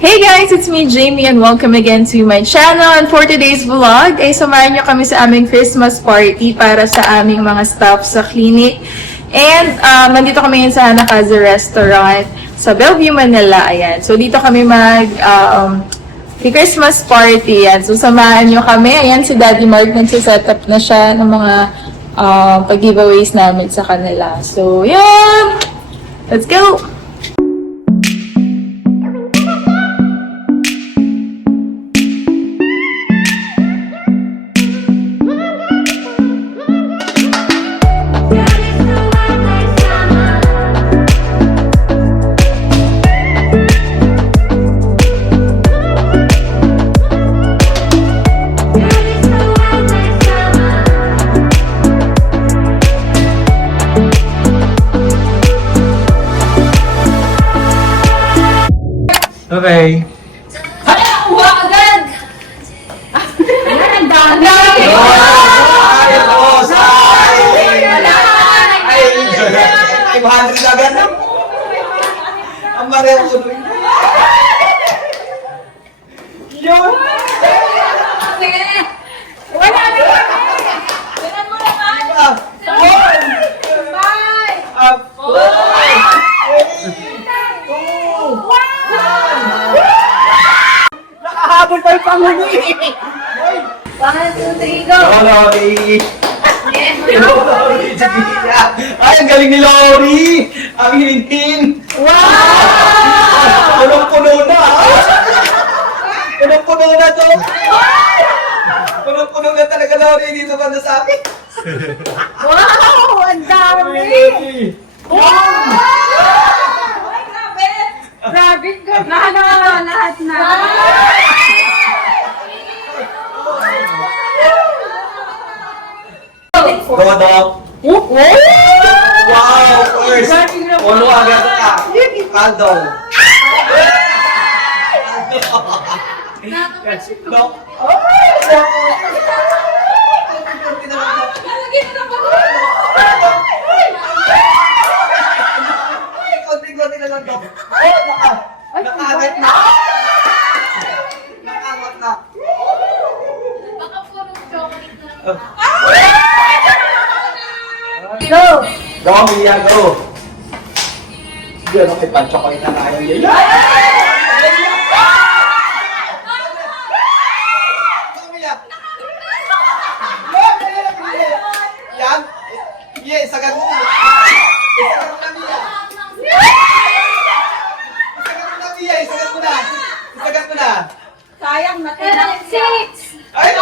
Hey guys, it's me Jamie and welcome again to my channel. And for today's vlog ay samahan nyo kami sa aming Christmas party para sa aming mga staff sa clinic. And nandito kami ngayon sa Hanakaza Restaurant sa Bellevue, Manila. Ayan. So dito kami Christmas party. Ayan. So samahan nyo kami. Ayan, si Daddy Mark nagsiset up na siya ng mga pag-giveaways namin sa kanila. So yun! Let's go! Okay. Uwa agad! Ang dami! Ay, boss! Ay, 500 agad na. Ang mga ulo. Yun! Wala na! Ganun mo naman! Nakahabol tayo panghuli! Bakit yung trigo? Lori! Ay, ang galing ni Lori! Ang hintin! Wow! Punong-puno na! Punong-puno na to! Punong-puno na talaga, Lori, dito ba na sa akin? Wow! Ang dami! Ay, grabe! Grabe ka! Lahat na! Dodo! Wow! First! Uno agad ka! Kaldo! No! Konti-konti na lang, Dok. Nakaangat na! Nakaangat na! Baka puro chocolate na lang. Go! Go, Mia, go! Sige, ano kay pan-chocolate na tayo. Yan! Go, Mia! Yan! Yeah, sagad mo na! Sagad mo na, Mia! Sagad mo na, Mia! Sagad mo na! Sagad mo na! Sayang na tinang 6! Ay!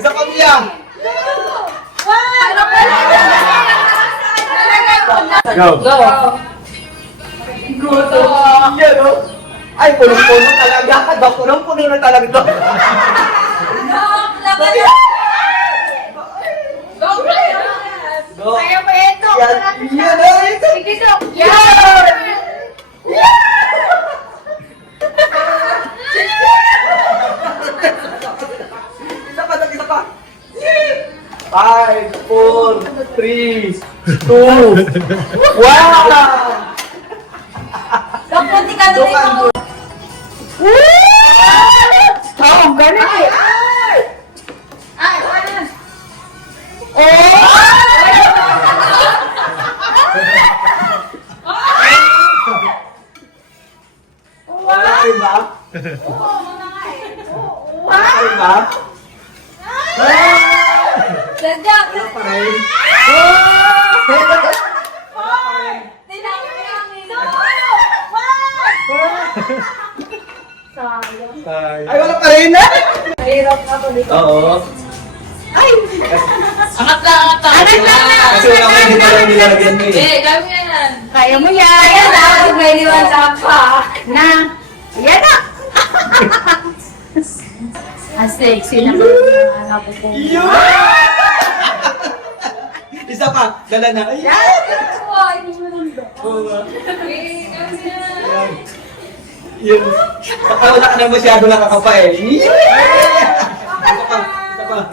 Isa pa, Mia! Go! Go! Yan, oh! Ay, punong-puno talaga! Dok, punong-puno na talaga, Dok! Go! Kaya pa ito! Yan! Yan, oh! Ito! Sige, Dok! Yan! Isa pa, Dok, isa pa! 5, 4, 3, 2, wow! Dok, punti ka doon ito! Oh, galing eh! Malaki ba? Malaki ba? Dadyak! Wala pa rin. Ay, wala pa rin! Mahirap na to dito. Oo. Angat lang! Kasi wala pa hindi pala nilalagyan mo eh. Kaya mo yan! Kaya mo yan! Ayan na! Pag may liwanag pa! Na! Ayan na! Ang sexy na anak ko. Yun! Isa pa, dala na. Ay! Ay, hindi mo nang Oo. Yun. Baka wala ka na masyado nakakapa eh. Isa pa, isa pa.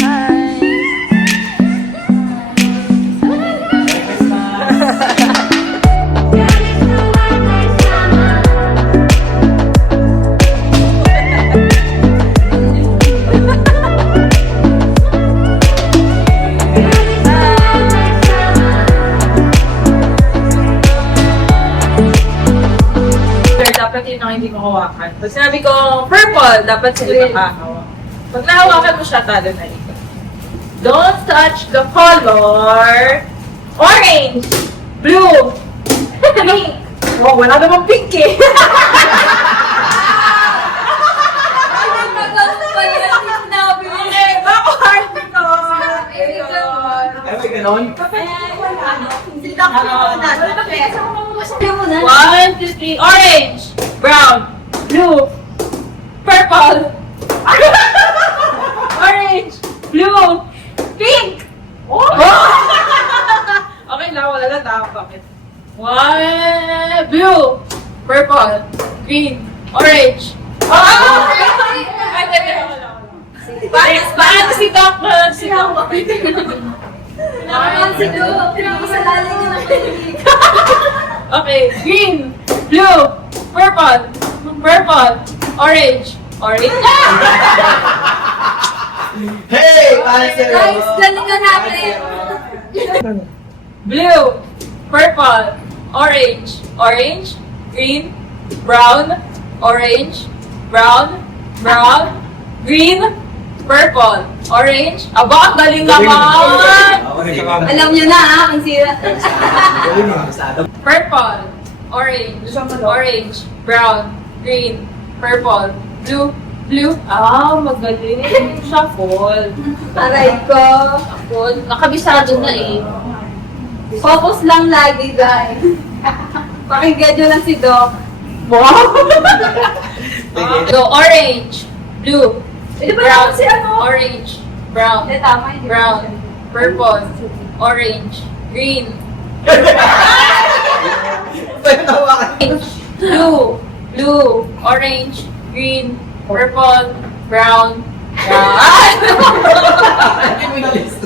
Hi! Pag sinabi ko purple, dapat sila nakahawak. Pag nahawakan mo siya, talo na ito. Don't touch the color orange, blue, pink. Oh, wala namang pink eh. Okay, bako heart ito. Ay, may ganon? One, two, three. Orange, brown, blue, purple. Orange, blue, pink. Oh! Okay lang, wala na tama. Bakit? One, blue, purple, green, orange. Oh! Ay, teka, wala. Paano si Doc? Si Doc. Okay, green, blue, purple, orange, Hey! Para sa'yo! Guys, galingan natin. blue, purple, orange, green, brown, orange, brown, green, purple, orange. Aba, ang galing naman! Alam nyo na ha, kung sila. Purple, orange, brown, green, purple, blue. Ah, magaling. Shuffle. Aray ko. Shuffle. Nakabisado na eh. Focus lang lagi, guys. Pakinggan nyo lang si Doc. Wow! So, orange, blue, Hindi ba brown, naman si ano? orange, brown, Hindi, tama. Hindi brown, purple, orange, green, Pwede nawakan. blue, orange, green, purple, brown. Hindi mo na-list.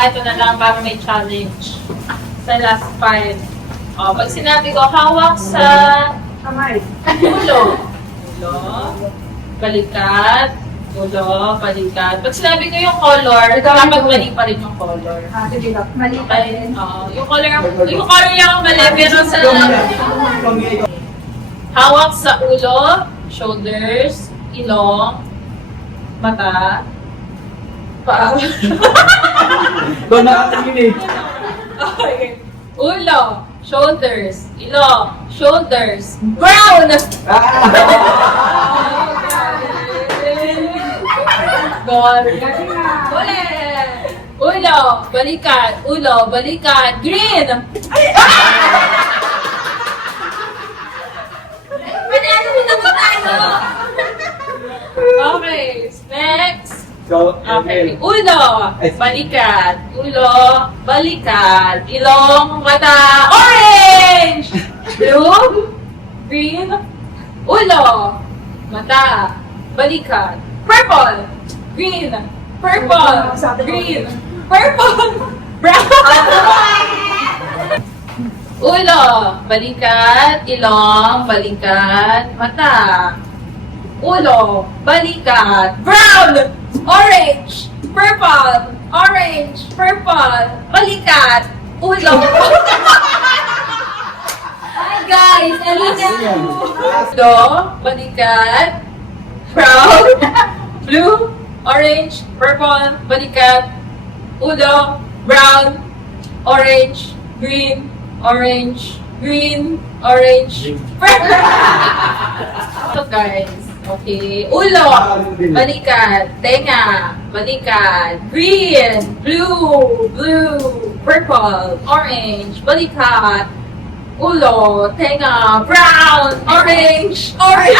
Ito na lang para may challenge sa last 5. O, pag sinabi ko, hawak sa Kamay. ulo. Balikat. Ulo, balikat. Pag sinabi ko yung color, dapat mali pa rin yung color. Sige, Doc. Mali pa rin. Yung color niya ang mali, pero sa hawak sa ulo, shoulders, ilong, mata, paa. Doon nakatingin eh. Okay. Ulo, shoulders, ilong, shoulders, brown! God. Ulit! Ulo, balikat, green! Manalo mo naman tayo! Okay, next. So, Okay. Ulo, balikat, ilong, mata, orange! Blue, green, ulo, mata, balikat, purple, green, green, purple, brown. Ulo, balikat, ilong, balikat, mata. Ulo, balikat, brown, orange, purple, balikat, ulo. Hi guys! Alina! Ulo, balikat, brown, blue, orange, purple, balikat, ulo, brown, orange, green, purple. So guys, okay. Ulo, balikat, tenga, balikat, green, blue, purple, orange, balikat, ulo, tenga, brown, orange. Okay.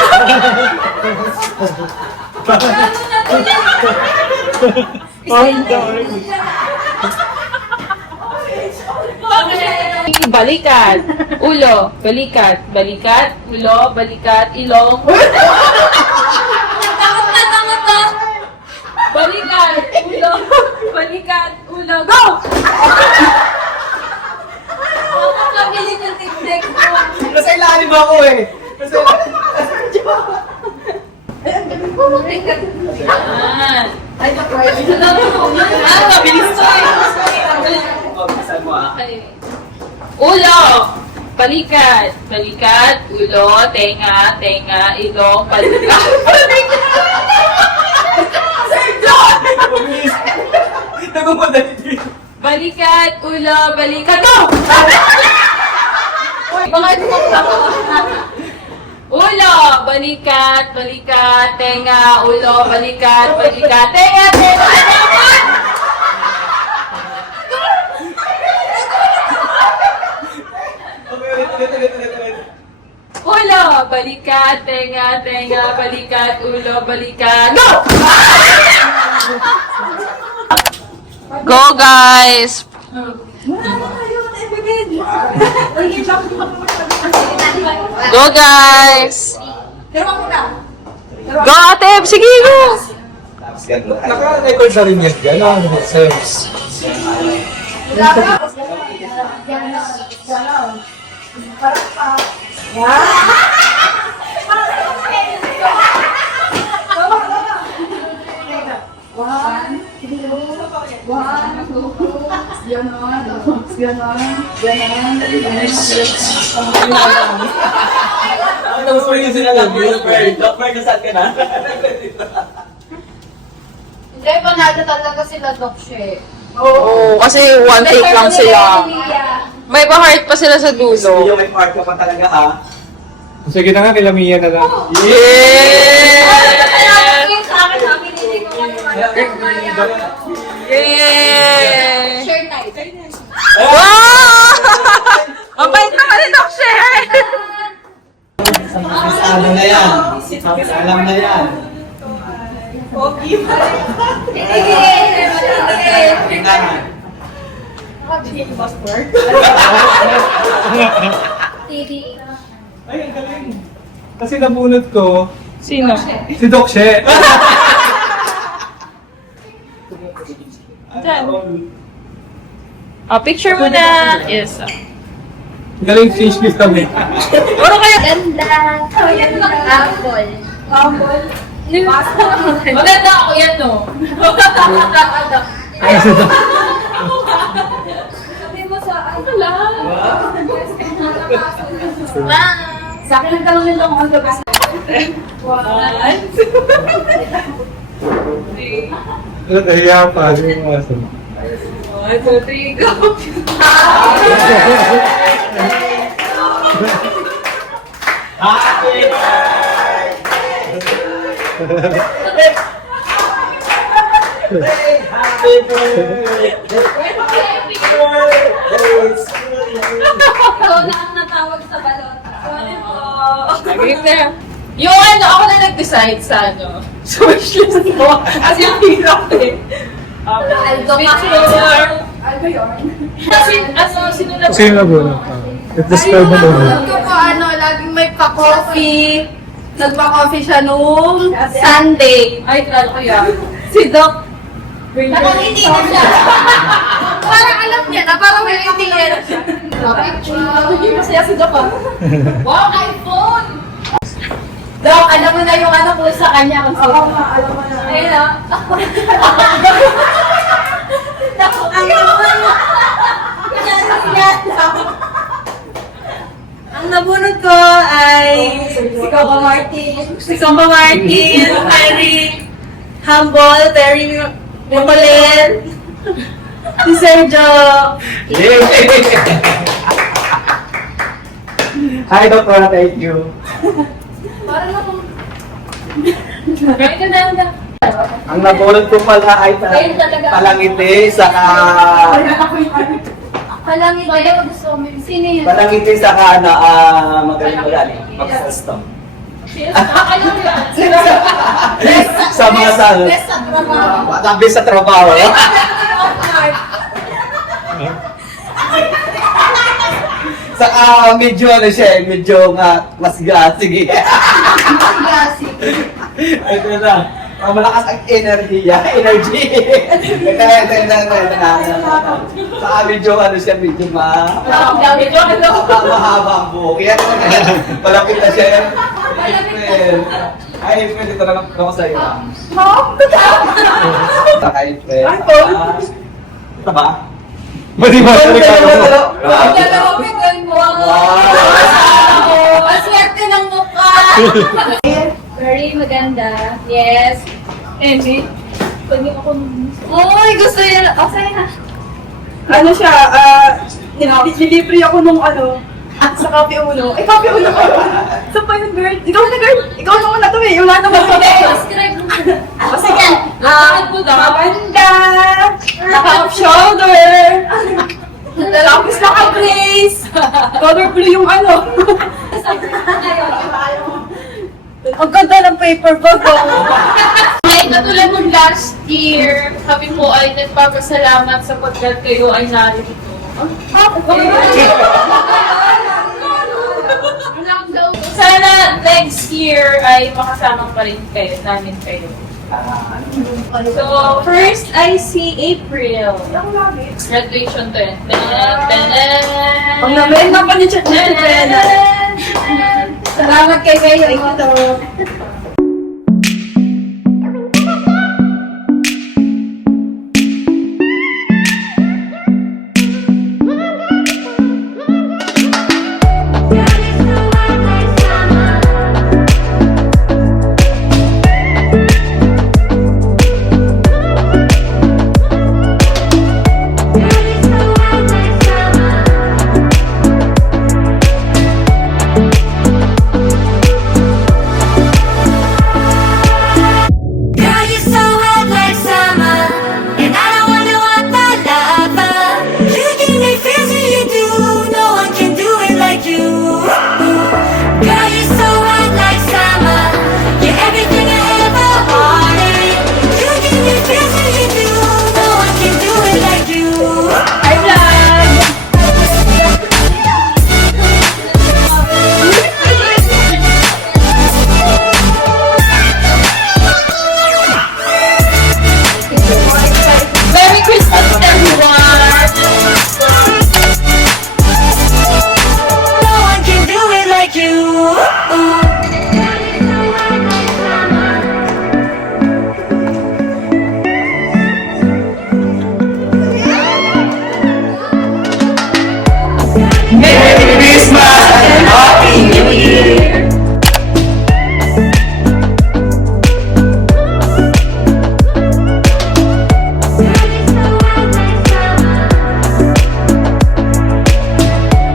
Balikat, ulo, balikat, ulo, balikat, ilong. Takot na takot na! Balikat, ulo, go! ba ako eh? Kasi... Mabilis to eh. Saan mo ah? Ulo, balikat, balikat, ulo, tenga, tenga, ilong, balikat. Mabilis. Nagmamadali. Balikat, ulo, balikat. Go! Mga ulo, balikat, balikat, tenga, ulo, balikat, balikat, tenga, tenga. Ulo, balikat, tenga, tenga, balikat, ulo, balikat. Go! Go, guys! Go, guys! Go, ate! Sige, go! Naka-record na rin yan dyan. Ano? Sense. Tapos mo yung sila lang. Doctor, nasaan ka na? Hindi, panalo talaga sila, Doc She. Oo, kasi one take lang sila. May pa-heart pa sila sa Hindi dulo. yung may part ka pa talaga ha. Sige na nga, kila Mia na lang. Yeah! Yeah! Shirt type. Wow! Mabait naman ni Doc She! Alam na yan. Alam na yan. Tingnan. Ay, ang galing. Kasi nabunod ko, Sino? si Doc She. Picture mo na. Yes. Galing change kiss kami. Ano kaya? Ganda. Apple. Maganda ako yan, no? Ay, si Doc. Sabi mo sa ano Sa akin lang talong nila kung ano ba. Ano, nahiya pa. Hindi mo masan. 1, 2, 3, go! Happy Ikaw na ang natawag sa balota. Yung ano, ako na nag-decide sa ano, sa wishlist mo. Kasi yung hirap eh. Aldo Picture. Aldo yun. Sino na? Sino nabunod? Describe mo muna. ko ano, laging may pa-coffee. Nagpa-coffee siya nung Sunday. Ay, kilala ko yan. Si Doc. Nakangiti na siya. Parang alam niya na, parang may idea na siya. Hindi masaya si Doc ah. Wow, iPhone! Doc, alam mo na yung ano ko sa kanya. Kung sino. alam mo na. Ayun na. Alam mo na. Ang nabunod ko ay si Coco Martin. Si Coco Martin, very humble, very makulit. Si Sergio. Hi, Doctor. Thank you. Parang akong Kaya ka na. Ang nabulot ko pala ay Ayun talaga. palangiti sa palangit. Ayaw gusto ko. Sino yun? palangiti sa magaling mag-custom. Ano yan? Sa mga salo. Best sa trabaho. Tabi sa trabaho. Saka medyo ano siya, medyo nga mas gas. Sige. Gasi. Ito na. Malakas ang energy niya. Energy. Ito. Sa medyo ano siya, medyo mahaba ang buhok. Kaya palapit na siya. Ay, April, ito na lang ako sa'yo. Saka April. Ito ba? Mali ba? Maswerte ng mukha. Very maganda. Yes. Amy, pwede ako Uy, gusto yun. Okay na. Ano siya, nilibre ako nung sa Cafe Uno. Eh, Cafe Uno ko. Saan pa yun, girl? Ikaw na, girl. Ikaw na muna to eh. Wala naman ko Subscribe mo. O, sige. Maganda. Naka-off shoulder. Tapos naka-brace. Color blue yung Ang ganda ng paper bag ko. Ay, katulad ng last year, kami po ay nagpapasalamat sapagkat kayo ay narito. Sana next year ay makasama pa rin kayo, namin kayo. So, first I see April. Graduation 10. Ang namin na pa ni Chat. Salamat kay kayo. Ito. Girl, you're so hot like summer, and I don't wonder what the lover. You give me feels when you do, no one can do it like you. Girl, you're so hot like summer, you're everything I ever wanted. You give me feels when you do, no one can do it like you. Hi, vlog! Merry Christmas, everyone! No one can do it like you. Merry